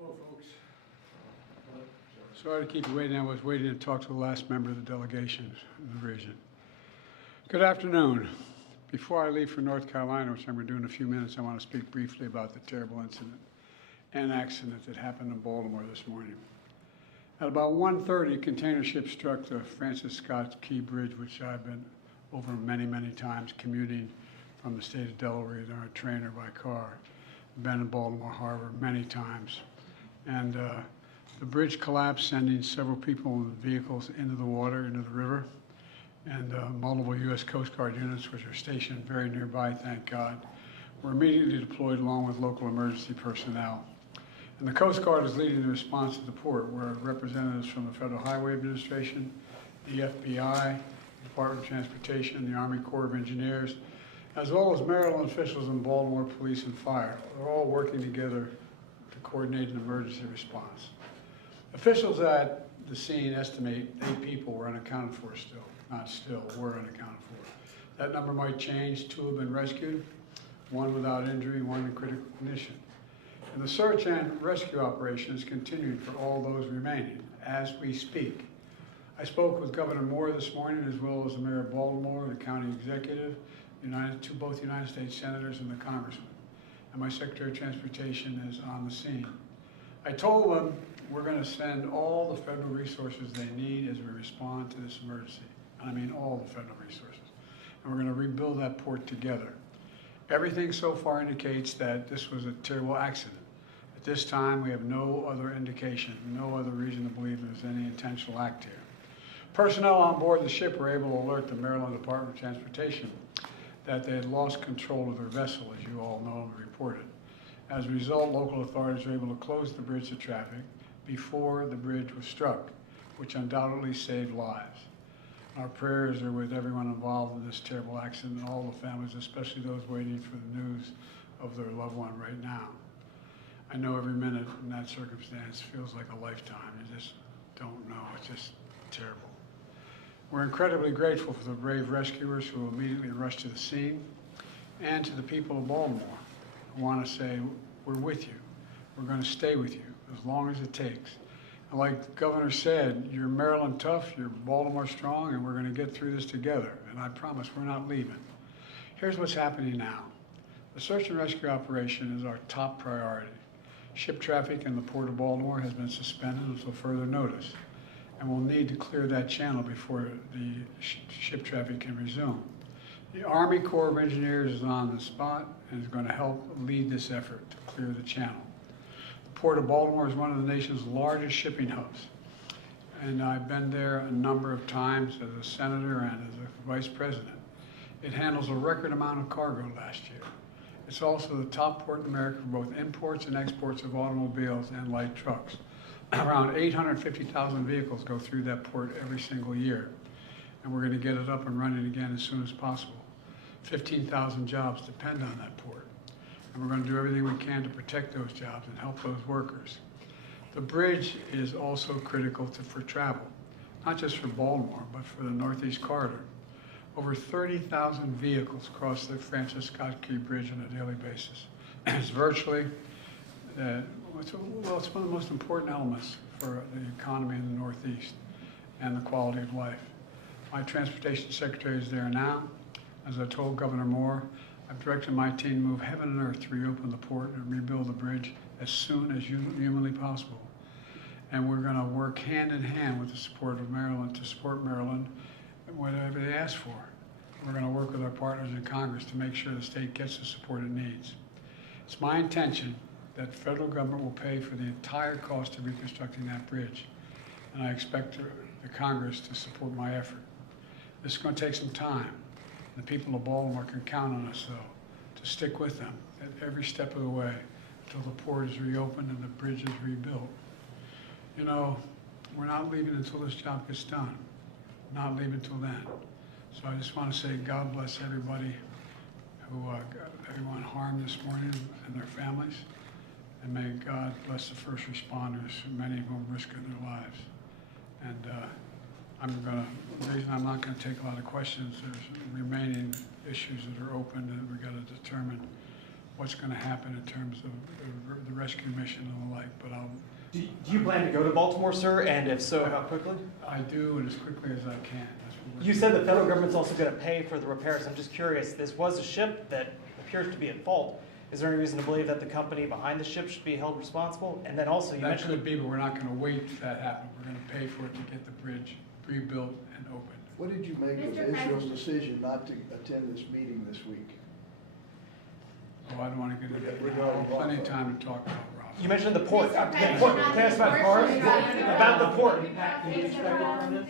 Hello, folks. Sorry to keep you waiting. I was waiting to talk to the last member of the delegation in the region. Good afternoon. Before I leave for North Carolina, which I'm going to do in a few minutes, I want to speak briefly about the terrible incident and accident that happened in Baltimore this morning. At about 1:30, a container ship struck the Francis Scott Key Bridge, which I've been over many, many times commuting from the state of Delaware either on a train or by car. I've been in Baltimore Harbor many times. And the bridge collapsed, sending several people and vehicles into the water, into the river. And multiple U.S. Coast Guard units, which are stationed very nearby, thank God, were immediately deployed along with local emergency personnel. And the Coast Guard is leading the response to the port, where representatives from the Federal Highway Administration, the FBI, the Department of Transportation, the Army Corps of Engineers, as well as Maryland officials and Baltimore Police and Fire, are all working together to coordinate an emergency response. Officials at the scene estimate 8 people were unaccounted for still. Not still, were unaccounted for. That number might change. 2 have been rescued, 1 without injury, 1 in critical condition. And the search and rescue operation is continuing for all those remaining as we speak. I spoke with Governor Moore this morning, as well as the Mayor of Baltimore, the county executive, both United States senators and the congressman. And my Secretary of Transportation is on the scene. I told them we're going to send all the federal resources they need as we respond to this emergency. I mean all the federal resources. And we're going to rebuild that port together. Everything so far indicates that this was a terrible accident. At this time, we have no other indication, no other reason to believe there's any intentional act here. Personnel on board the ship were able to alert the Maryland Department of Transportation that they had lost control of their vessel, as you all know and reported. As a result, local authorities were able to close the bridge to traffic before the bridge was struck, which undoubtedly saved lives. Our prayers are with everyone involved in this terrible accident and all the families, especially those waiting for the news of their loved one right now. I know every minute in that circumstance feels like a lifetime. You just don't know. It's just terrible. We're incredibly grateful for the brave rescuers who immediately rushed to the scene, and to the people of Baltimore. I want to say we're with you. We're going to stay with you as long as it takes. And like the governor said, you're Maryland tough, you're Baltimore strong, and we're going to get through this together. And I promise we're not leaving. Here's what's happening now. The search and rescue operation is our top priority. Ship traffic in the Port of Baltimore has been suspended until further notice, and we'll need to clear that channel before the ship traffic can resume. The Army Corps of Engineers is on the spot and is going to help lead this effort to clear the channel. The Port of Baltimore is one of the nation's largest shipping hubs, and I've been there a number of times as a senator and as a vice president. It handles a record amount of cargo last year. It's also the top port in America for both imports and exports of automobiles and light trucks. Around 850,000 vehicles go through that port every single year, and we're going to get it up and running again as soon as possible. 15,000 jobs depend on that port, and we're going to do everything we can to protect those jobs and help those workers. The bridge is also critical for travel, not just for Baltimore, but for the Northeast Corridor. Over 30,000 vehicles cross the Francis Scott Key Bridge on a daily basis. It's virtually it's one of the most important elements for the economy in the Northeast and the quality of life. My transportation secretary is there now. As I told Governor Moore, I've directed my team to move heaven and earth to reopen the port and rebuild the bridge as soon as humanly possible. And we're going to work hand in hand with the support of Maryland to support Maryland in whatever they ask for. We're going to work with our partners in Congress to make sure the state gets the support it needs. It's my intention that the federal government will pay for the entire cost of reconstructing that bridge, and I expect the Congress to support my effort. This is going to take some time. The people of Baltimore can count on us, though, to stick with them at every step of the way until the port is reopened and the bridge is rebuilt. You know, we're not leaving until this job gets done. Not leaving until then. So I just want to say God bless everybody who got everyone harmed this morning and their families. And may God bless the first responders, many of whom risked their lives. And the reason I'm not going to take a lot of questions, there's remaining issues that are open that we've got to determine what's going to happen in terms of the rescue mission and the like, but Do you plan to go to Baltimore, sir? And if so, how quickly? I do, and as quickly as I can. That's what we're You said the federal government's also going to pay for the repairs. I'm just curious, this was a ship that appears to be at fault. Is there any reason to believe that the company behind the ship should be held responsible? And then also, you That mentioned... could be, but we're not going to wait for that to happen. We're going to pay for it to get the bridge rebuilt and opened. What did you make of Israel's decision not to attend this meeting this week? Oh, I don't want to get into that. We're now. going I'll have plenty of time to talk about Rob. You mentioned the port. Mr. Yeah, port. Can I ask about cars? About the port. Thanks for everyone.